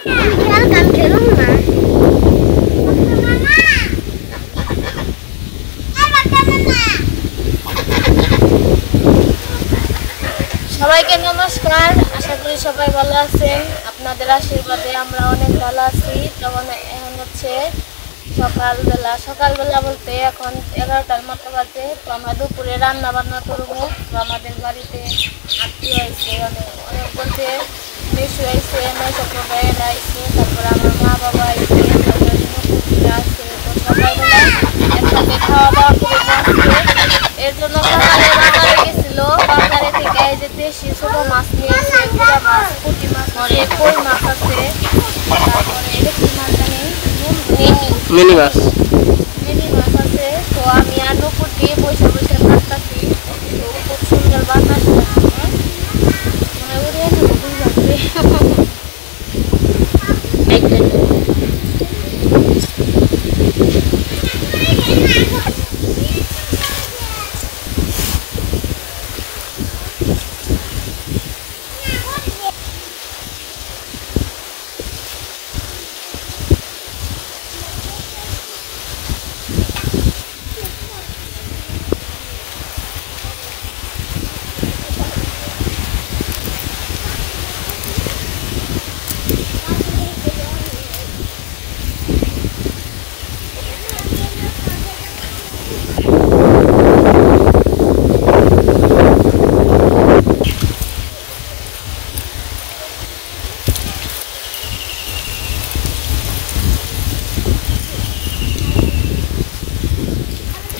সবাইকে নমস্কার, আশা করি সবাই ভালো আছেন। আপনাদের আশীর্বাদে আমরা অনেক ভালো আছি। তখন এখন হচ্ছে সকালবেলা বলতে এখন 11টার মতো বাজে। তো আমরা দুপুরে রান্না বান্না করবো। তো আমাদের বাড়িতে আত্মীয় আইছে, অনেক বলতে মেসু আইছে, মেসো ভাইয়েরা আইছে, তারপরে আমার মা বাবা আইছে, তারপরে নকুরা আছে। তো সকালবেলা একসাথে খাওয়া দাওয়া করে বসছে। এর জন্য সকালে বাজারে গেছিল, বাজারে থেকে এই যে দেশি ছোট মাছ নিয়ে এসে, গুড়া মাছ, পুঁটি মাছ, কই মাছ আছে, তারপরে এটা কি মাছ জানি, মিনি মাছ আছে। তো আমি আর নুপুর দিয়ে বসে বসে ভাজতাছি। তো খুব সুন্দর বাতাস মানে উড়ে খুবই যাচ্ছে।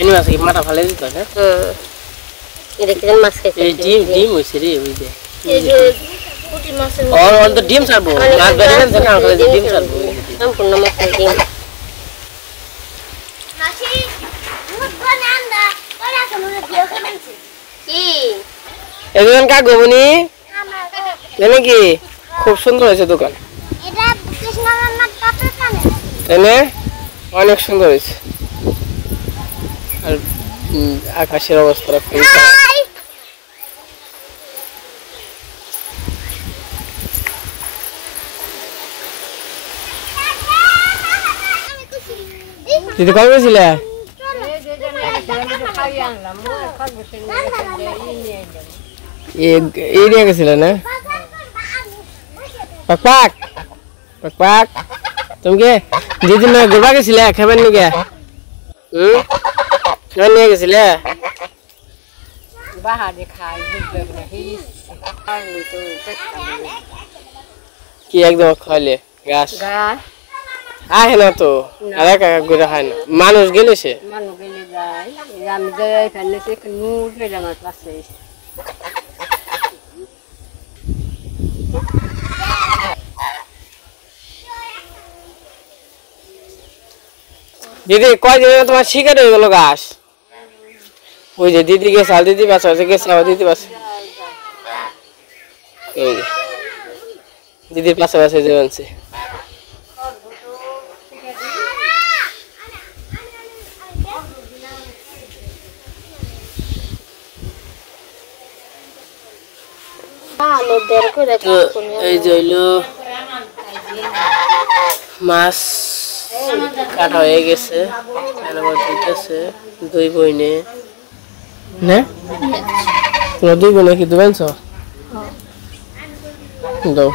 মিনি মাছ কি মাথা ফালে দিত না? এটা কি মাছ খাইছে? এই ডিম হইছে রে ওই যে। এই যে পুঁটি মাছের অন তো ডিম ছাড়বো, মাছ বেরিয়ে গেছে না, ওই যে ডিম ছাড়বো। সম্পূর্ণ মাছের ডিম। মাছি মুখ বানান্দা ওরা কেমন দিয়ে খাইছে কি এজন কা গোবনি জানে কি খুব সুন্দর হয়েছে দোকান। এটা কৃষ্ণগঞ্জ পাপড় কানে এনে অনেক সুন্দর হয়েছে। আর আকাশের অবস্থা খুবই খারাপ। দিদি কবে গেছিলে? এই নিয়ে গেছিলে না? পাক পাক পাক পাক তুমি কে দিদি না ঘুরবা গেছিলে খাবেন নাকি? কেমন নিয়ে গেছিলে? কি একদম খাইলে গাছ আহে না তো, আর একা একা ঘুরে খায় না, মানুষ গেলে সে দিদি কয়দিন তোমার শিকার হয়ে গেল গাছ। ওই যে দিদি গেছে, আর দিদি বাচ্চা গেছে, আবার দিদি বাচ্চা দিদির পাশে পাশে যে বানছে। এই যে হইলো মাছ কাটা হয়ে গেছে, দুই বইনে না তোমার দুই বইনে কি দুবেন দাও।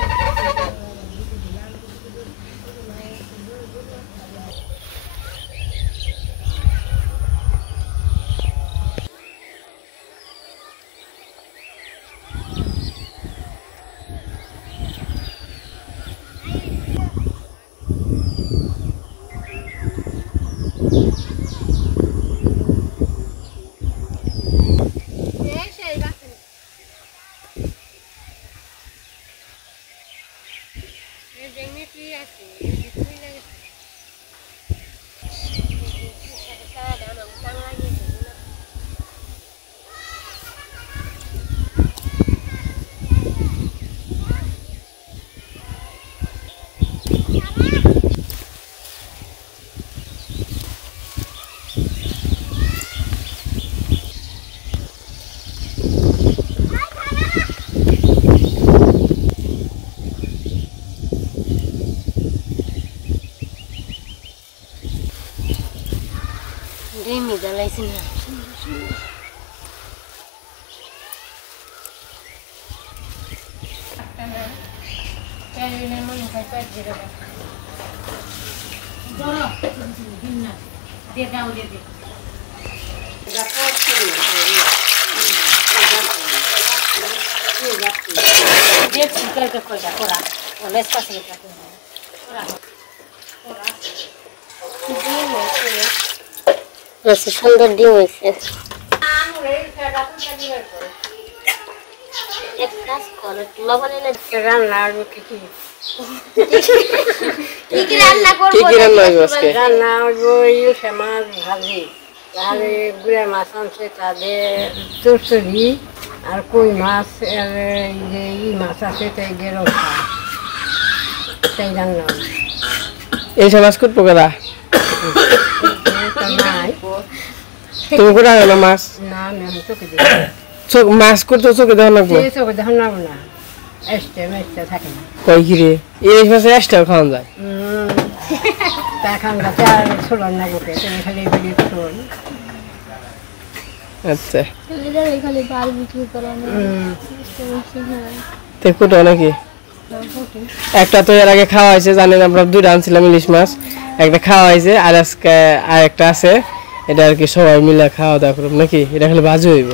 ডিমি জ্বালাইছি না সুন্দর ডিম হয়েছে রান্না ইলিশ মাছ ভাজি তাহলে গুড়া মাছ আনছে তাদের চচ্চড়ি আর কই মাছ যে ই মাছ আছে তাই যে রসা তাই রান্না ইলিশ মাছ কুটবো কারা নাই তুমি কোথা না মাছ না আমি চোখে চোখ মাছ করতে চোখে দেওয়া লাগবো চোখে দেখা নাবো না এসতে মেসতে থাকে না কই কিরে ইলিশ মাছের এক্সট্রা খাওয়া যায় তা খান গাছে আর ছোলার না গোটে তুমি খালি বেরিয়ে ছোল আচ্ছা খালি বাল বিক্রি করানো তে কুটো নাকি একটা তো এর আগে খাওয়া হয়েছে জানেন আমরা দুইটা আনছিলাম ইলিশ মাছ একটা খাওয়া হয়েছে আর আজকে আর একটা আছে এটা আর কি সবাই মিলে খাওয়া দাওয়া করব নাকি এটা খালি ভাজি হইব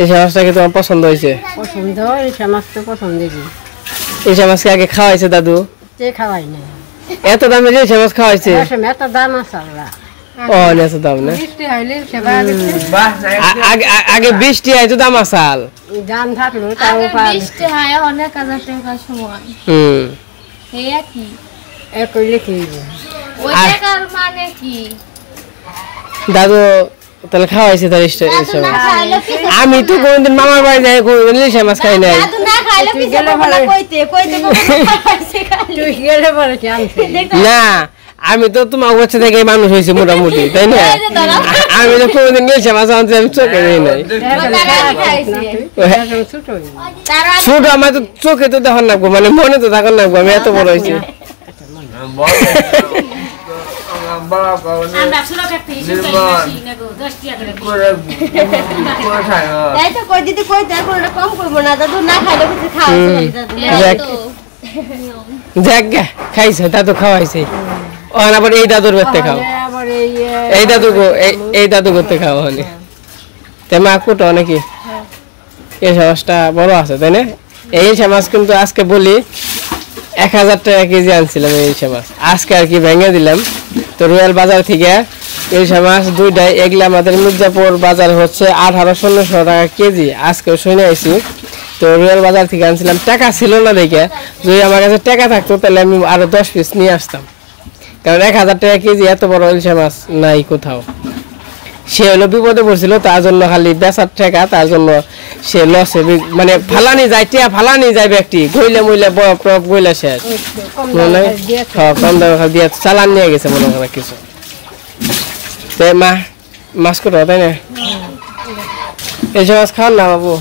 এই মাছটা কি তোমার পছন্দ হয়েছে পছন্দ এই মাছ তো পছন্দ এই মাছকে আগে খাওয়াইছে দাদু কে খাওয়াই না এত দামে যে মাছ খাওয়াইছে এত দাম আছে ও এত দাম না বৃষ্টি হইলে সেবা আগে বৃষ্টি আইতো দাম আসাল দাম থাকলো তাও বৃষ্টি হয় অনেক হাজার টাকার সময় কি কইলে কি ওই টাকার মানে কি দাদু তাহলে খাওয়াইছে তার আমি তো কোনদিন মামার বাড়ি যাই কোনদিন ইলিশ মাছ খাই নাই না আমি তো তোমার কাছে থেকে মানুষ হয়েছে মোটামুটি তাই না আমি তো কোনদিন ইলিশ মাছ আনতে আমি চোখে দেই নাই ছোট আমার তো চোখে তো দেখার লাগবো মানে মনে তো দেখার লাগবো আমি এত বড় হয়েছি খাইছে দাদু খাওয়াইছে আবার এই দাদুর করতে খাও এই দাদু করতে খাও হলে মা কুটো নাকি এই মাছটা বড় আছে তাই না এই মাছ কিন্তু আজকে বলি 1000 টাকা কেজি আনছিলাম ইলিশ মাছ আজকে আর কি ভেঙে দিলাম তো রয়্যাল বাজার থেকে ইলিশ মাছ দুইটাই এগুলা আমাদের মির্জাপুর বাজার হচ্ছে 1800-1900 টাকা কেজি আজকে শুনে আইছি তো রয়্যাল বাজার থেকে আনছিলাম টাকা ছিল না দেখে যদি আমার কাছে টাকা থাকতো তাহলে আমি আরো 10 পিস নিয়ে আসতাম কারণ 1000 টাকা কেজি এত বড় ইলিশ মাছ নাই কোথাও সে হলো বিপদে পড়ছিল তার জন্য খালি বেচার টাকা তার জন্য সে লসে মানে ফালানি যায় টিয়া ফালানি যায় ব্যক্তি গইলে মইলে বরফ টরফ গইলে শেষ কম দামে দিয়ে চালান নিয়ে গেছে মনে হয় কিছু মাছ কোটো তাই না এই মাছ খাওয়ান না বাবু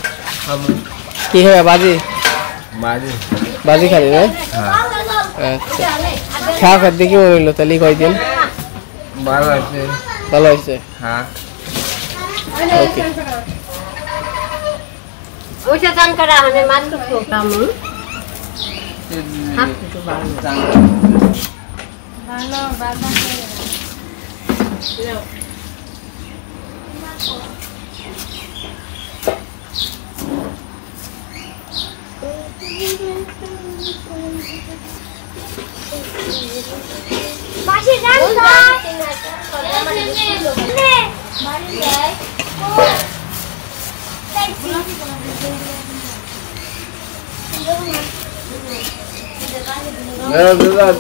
কি হবে বাজি বাজি খালি না আচ্ছা খাওয়া খাদ্য কি মনে হলো তাহলে কয়দিন ভালো হয়েছে হ্যাঁ ওকে ওইটা দান করা হবে মাত্র কামু হাত তো ভালো বাবা বাসি গান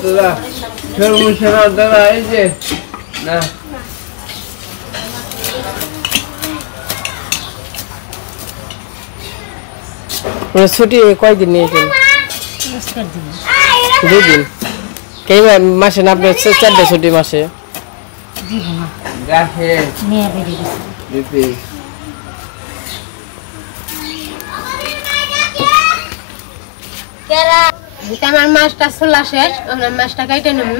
তো দাদা দাদা এই যে না ছুটি কয়দিন নিয়েছেন 2 দিন কে মাসে না আপনি 4 ছুটি মাসে গাছে নিয়ে বেরিয়ে এটা আমার মাছটা ছোলা শেষ, আমার মাছটা কাইটে নেব।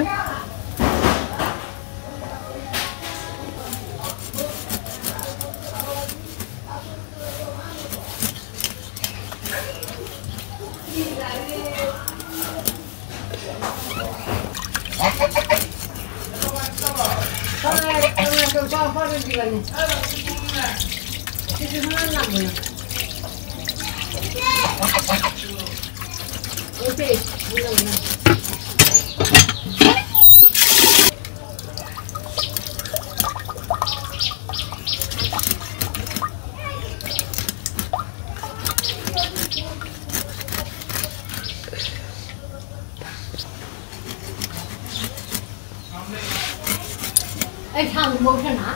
এই খাম বসে না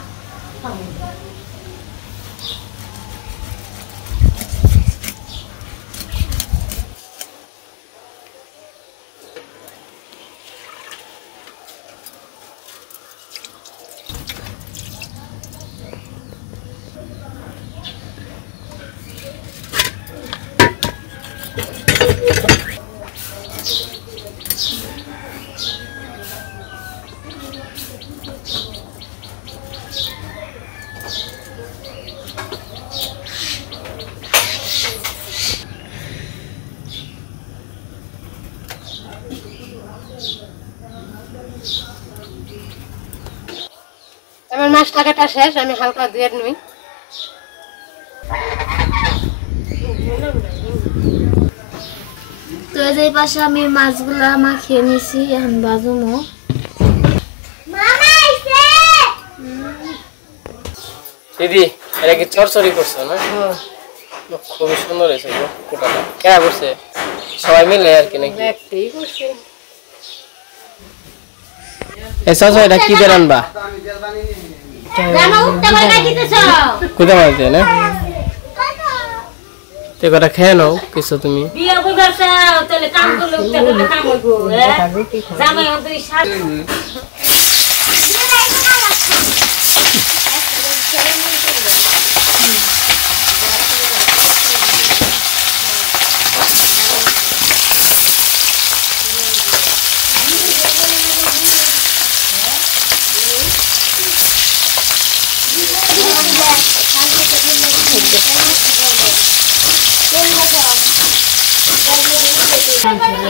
খাম। আমার মাছ টাকাটা শেষ, আমি হালকা ধুয়ে নিই। তো এই পাশে আমি মাছগুলা মাখিয়ে নিছি, এখন বাজুমো। দিদি এটা কি চরচরি করছো না? খুবই সুন্দর হয়েছে গো কোটাটা। কেনা করছে সবাই মিলে আর কি নাকি? এই চাচা এটা কি দিয়ে রান্না? কোথায় মাছ দিয়ে না? তে কটা খেয়ে নাও কিছু তুমি।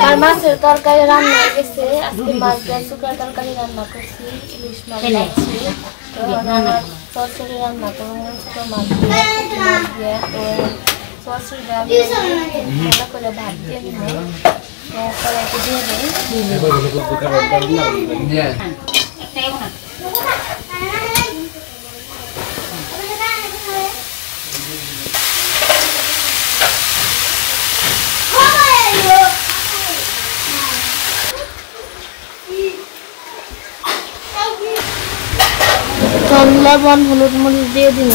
আর মাছের তরকারি রান্না হয়ে গেছে। আজকে মাছ দিয়ে শুকনো তরকারি রান্না করছি, ইলিশ মাছ রাখছি। তো আমার চরচড়ি রান্না করবো ছোটো মাছ দিয়ে, পুঁটি মাছ দিয়ে। তো চরচড়িটা আমি ভালো করে ভাত দিয়ে নেবো, কড়াইতে দিয়ে দেয়। লবণ হলুদ মরিচ দিয়ে দিব।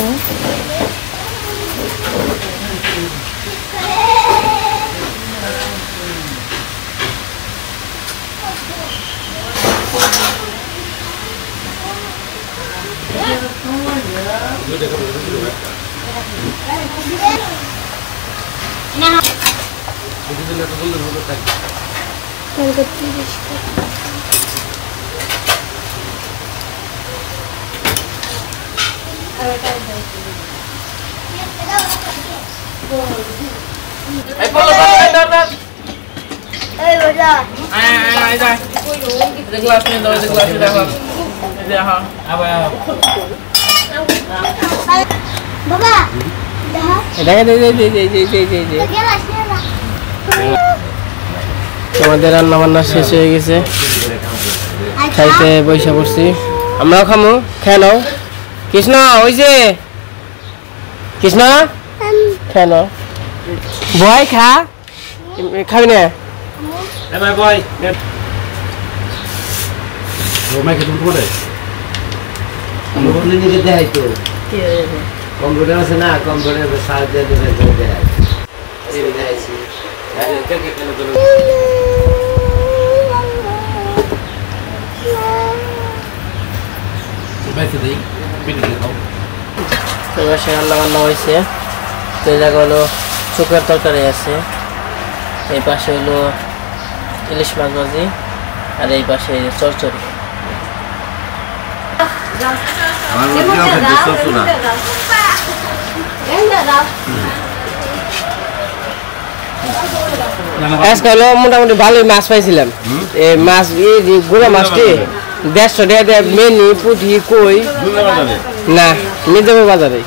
তোমাদের রান্না বান্না শেষ হয়ে গেছে, খাইতে বৈশা পড়ছি। আমরাও খামো, খেয়ে নাও। কৃষ্ণ ওই যে কৃষ্ণ খেয়ে নাও। ভয় খা, খাবি না? কম্পিউটার আছে না, কম্পিউটার সাহায্য রান্না বান্না হয়েছে। তো এই জায়গা হলো শুকনোর তরকারি আছে, এই পাশে হলো ইলিশ মাছ ভাজি আর এই পাশে চচ্চড়ি। আজকে হলো মোটামুটি ভালোই মাছ পাইছিলাম। এই মাছ গুঁড়া মাছটি 150 টাকা দিয়ে মেনি পুঁটি কই না মির্জাপুর বাজারে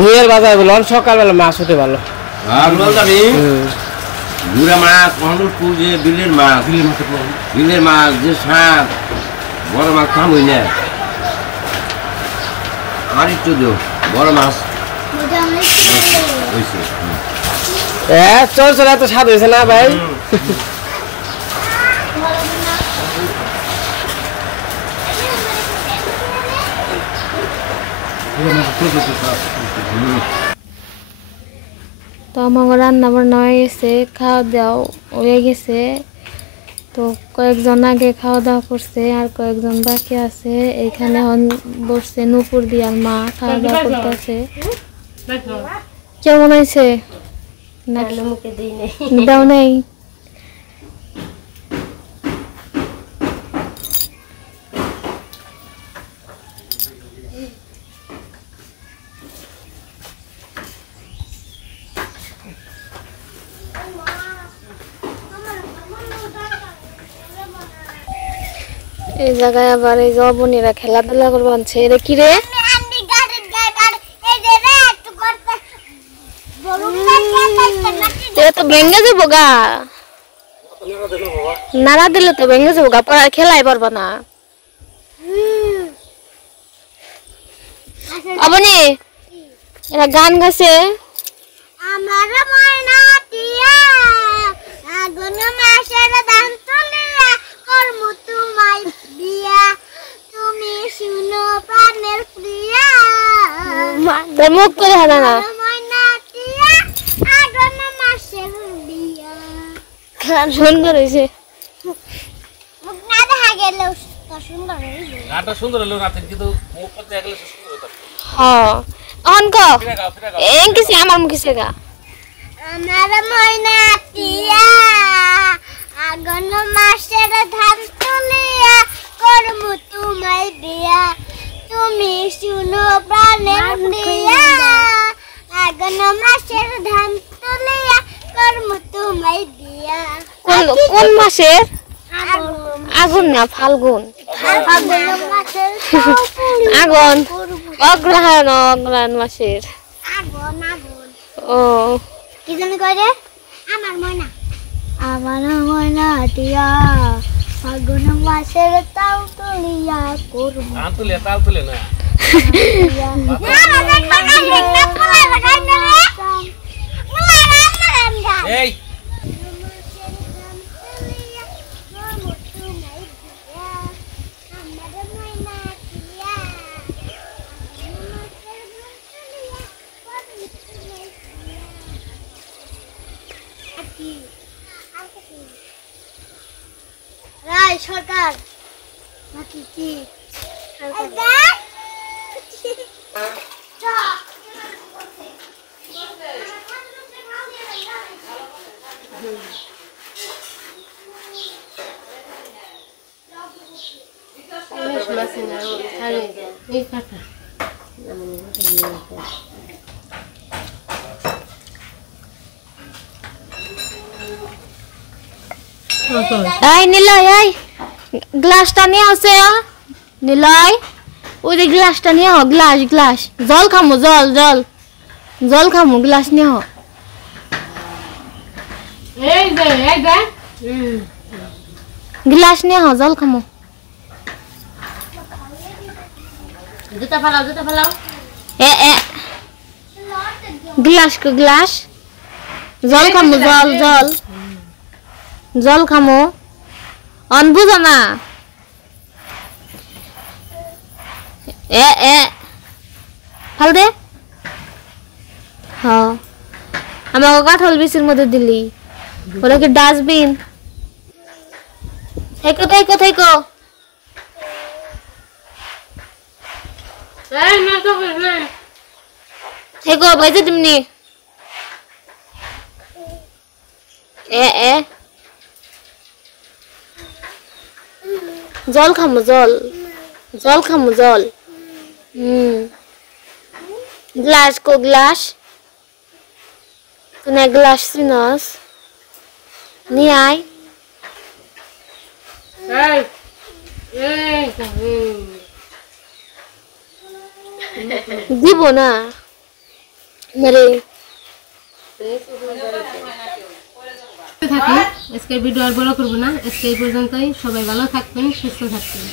রুইয়ের বাজার বলো সকালবেলা মাছ উঠে ভালো। গুড়া মাছ কখনো যে বিলের মাছ বিলের মাছ যে স্বাদ বড় মাছ খাম হই না আর একটু দিও বড় মাছ চল এত স্বাদ হয়েছে না ভাই? তো আমার রান্না বান্না হয়ে গেছে, খাওয়া দাওয়া হয়ে গেছে। তো কয়েকজন আগে খাওয়া দাওয়া করছে আর কয়েকজন বাকি আছে। এখানে বসছে নুপুর দিয়ার মা খাওয়া দাওয়া করতেছে। কেমন হয়েছে? দাও নেই এই জায়গায় আবার এই জবনীরা খেলাধুলা করবো আনছে। এটা কি রে? তো ভেঙে যাবো গা, নাড়া দিলে তো ভেঙে যাবো গা, পরে খেলাই পারবো না। অবনি এরা গান গাছে। আমার ময়না টিয়া আগুন মাসের দান তুলিয়া করব তোমায় বিয়া, তুমি শুনো প্রাণের প্রিয়া। মুখ করে হানা না ময়না টিয়া আগুন মাসের বিয়া। গান সুন্দর হয়েছে, মুখ না দেখা গেলেও সুন্দর হয়েছে। গানটা সুন্দর হলো না কিন্তু মুখ করতে গেলে সুন্দর হতো। হ্যাঁ অনক এঙ্কিসি আমার মুখে গা। আমার ময়না টিয়া আগুন মাসের ধান তুলিয়া করব তোমায় বিয়া, তুমি শুনো প্রাণের প্রিয়া। আগুন মাসের ধান তুলিয়া করব তোমায় বিয়া। কোন মাসের? আগুন না ফাল্গুন। আগুন অগ্রহায়ণ, অগ্রহায়ণ মাসের আগুন। ও কি জানি কয় রে? আমার ময়না টিয়া আগুন মাসের তাল তুলিয়া করব। তাল তুলে না এই রায় সরকার নাকি কি এই নিলয় এই গ্লাসটা নিয়ে আসে নিলয়, ওই যে গ্লাসটা নিয়ে হ, গ্লাস গ্লাস জল খামো, জল জল জল খামো, গ্লাস নিয়ে হ। গ্লাস নিয়ে হ, জল খামো। জুতা ফেলাও, জুতা ফেলাও। গ্লাস কো গ্লাস, জল খামো, জল জল জল খামো। অন বুঝো না ফাল দে। হ্যাঁ আমাকে কাঁঠাল বিচির মধ্যে দিলি, ওরা কি ডাস্টবিন? থেকো থেকো থেকো থেকো বেজে তেমনি এ জল খামু জল খামু জল গ্লাস কো গ্লাস তুই গ্লাস চিনস নিয়ে আয় দিব না মেরে থাকি আজকের ভিডিও আর বড় করবো না, আজকে এই পর্যন্তই। সবাই ভালো থাকবেন, সুস্থ থাকবেন।